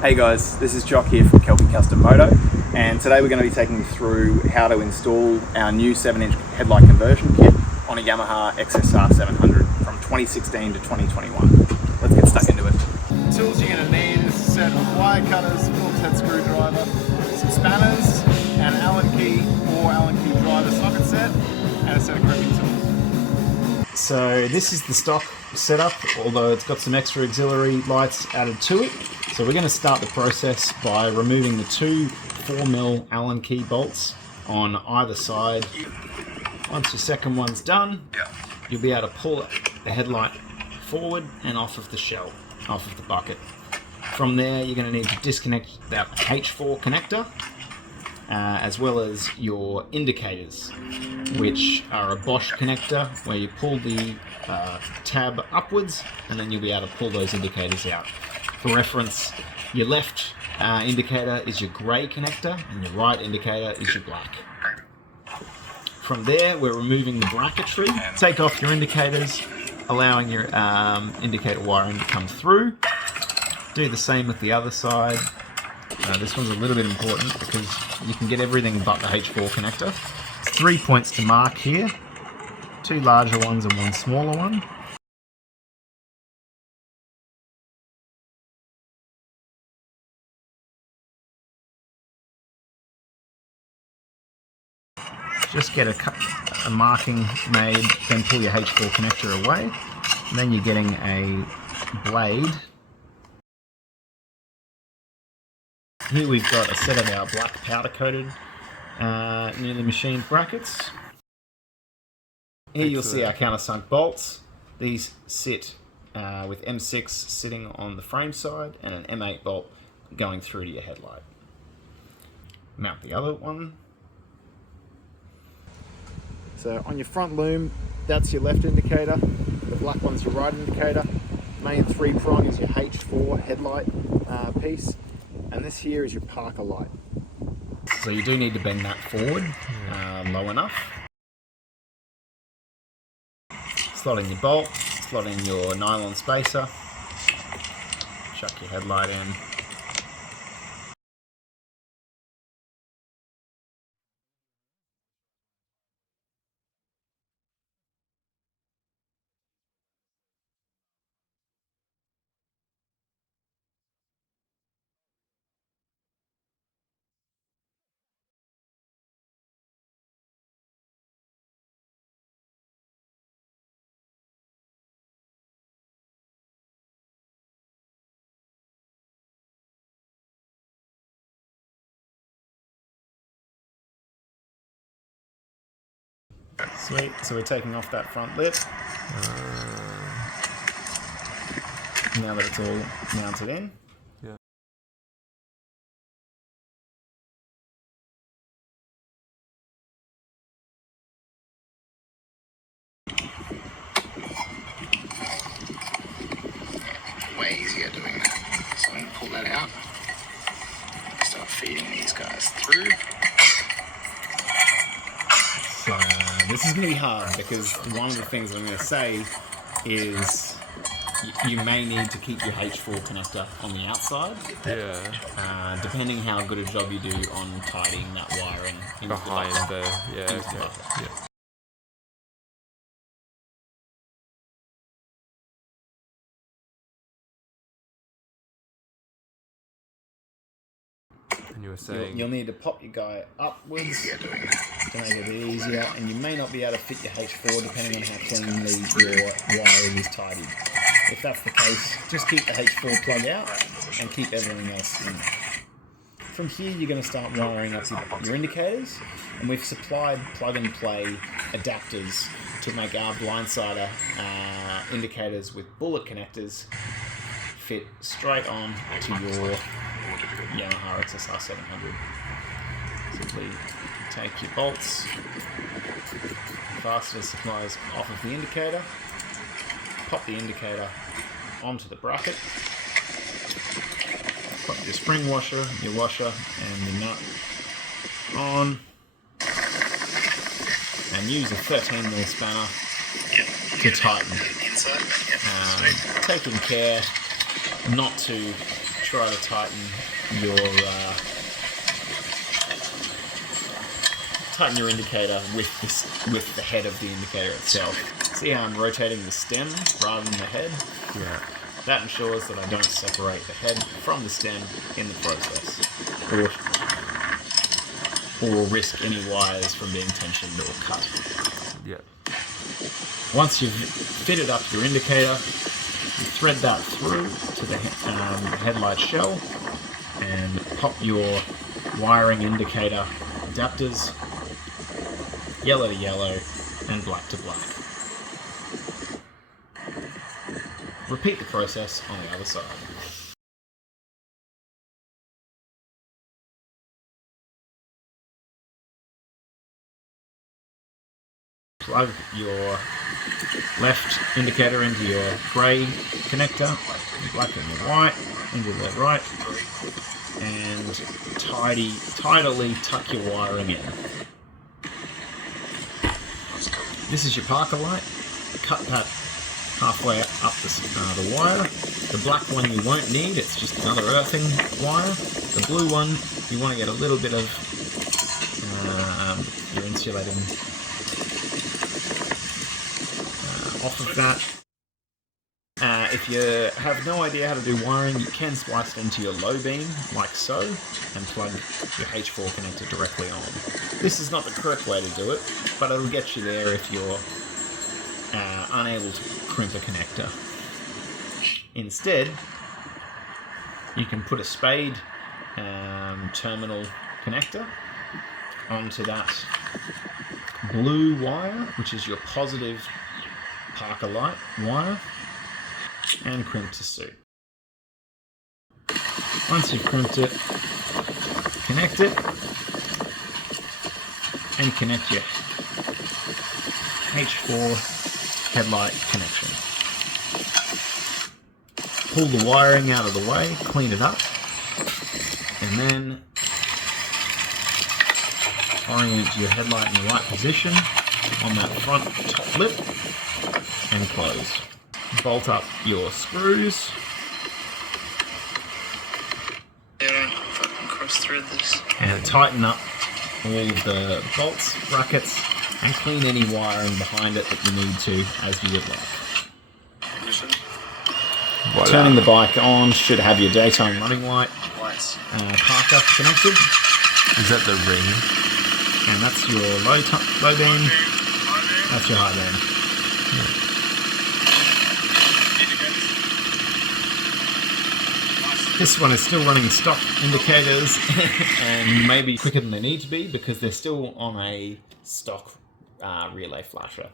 Hey guys, this is Jock here from Kelpie Custom Moto, and today we're going to be taking you through how to install our new 7-inch headlight conversion kit on a Yamaha XSR 700 from 2016 to 2021. Let's get stuck into it. Tools you're going to need is a set of wire cutters, Phillips head screwdriver, some spanners, and an Allen key or Allen key driver socket set, and a set of crimping tools. So this is the stock setup, although it's got some extra auxiliary lights added to it. So we're going to start the process by removing the two 4mm Allen key bolts on either side. Once your second one's done, you'll be able to pull the headlight forward and off of the shell, off of the bucket. From there, you're going to need to disconnect that H4 connector, as well as your indicators, which are a Bosch connector where you pull the tab upwards and then you'll be able to pull those indicators out. For reference, your left indicator is your grey connector and your right indicator is your black. From there, we're removing the bracketry. Take off your indicators, allowing your indicator wiring to come through. Do the same with the other side. This one's a little bit important because you can get everything but the H4 connector. 3 points to mark here, 2 larger ones and 1 smaller one. Just get a marking made, then pull your H4 connector away. And then you're getting a blade. Here we've got a set of our black powder coated newly machined brackets. Here you'll see our countersunk bolts. These sit with M6 sitting on the frame side and an M8 bolt going through to your headlight. Mount the other one. So on your front loom, that's your left indicator, the black one's your right indicator, main 3-prong is your H4 headlight piece, and this here is your Parker light. So you do need to bend that forward low enough. Slot in your bolt, slot in your nylon spacer, chuck your headlight in. Sweet, so we're taking off that front lip. Now that it's all mounted in. Yeah. Way easier doing that. So I'm going to pull that out. Start feeding these guys through. So this is going to be hard because one of the things I'm going to say is you may need to keep your H4 connector on the outside. Yeah. Depending how good a job you do on tidying that wiring into Behind the the, into the yeah. bucket. And you were saying... You'll need to pop your guy upwards to make it a bit easier, and you may not be able to fit your H4 depending on how cleanly your wiring is tidied. If that's the case, just keep the H4 plug out and keep everything else in. From here you're going to start wiring up your indicators, and we've supplied plug-and-play adapters to make our blindsider indicators with bullet connectors fit straight on to your Yamaha XSR 700. Simply take your bolts, fastener supplies off of the indicator, pop the indicator onto the bracket, pop your spring washer, your washer and the nut on, and use a 13mm spanner to tighten. Taking care not to try to tighten your indicator with the head of the indicator itself. See how I'm rotating the stem rather than the head? Yeah. That ensures that I don't separate the head from the stem in the process, or risk any wires from being tensioned or cut. Yeah. Once you've fitted up your indicator, you thread that through to the headlight shell and pop your wiring indicator adapters, yellow to yellow and black to black. Repeat the process on the other side. Plug your left indicator into your grey connector, black and your white into the right, and tidily tuck your wiring in. This is your Parker light. Cut that halfway up the wire. The black one you won't need, it's just another earthing wire. The blue one, you want to get a little bit of your insulating off of that. If you have no idea how to do wiring, you can splice it into your low beam, like so, and plug your H4 connector directly on. This is not the correct way to do it, but it'll get you there if you're unable to crimp a connector. Instead, you can put a spade terminal connector onto that blue wire, which is your positive Parker light wire, and crimp to suit. Once you've crimped it, connect it, and connect your H4 headlight connection. Pull the wiring out of the way, clean it up, and then orient your headlight in the right position on that front top lip and close. Bolt up your screws. They don't fucking cross-thread this. And tighten up all of the bolts, brackets, and clean any wiring behind it that you need to as you would like. Voila. Turning the bike on should have your daytime running light Parker connected. Is that the ring? And that's your low beam. That's your high beam. This one is still running stock indicators and maybe quicker than they need to be because they're still on a stock relay flasher.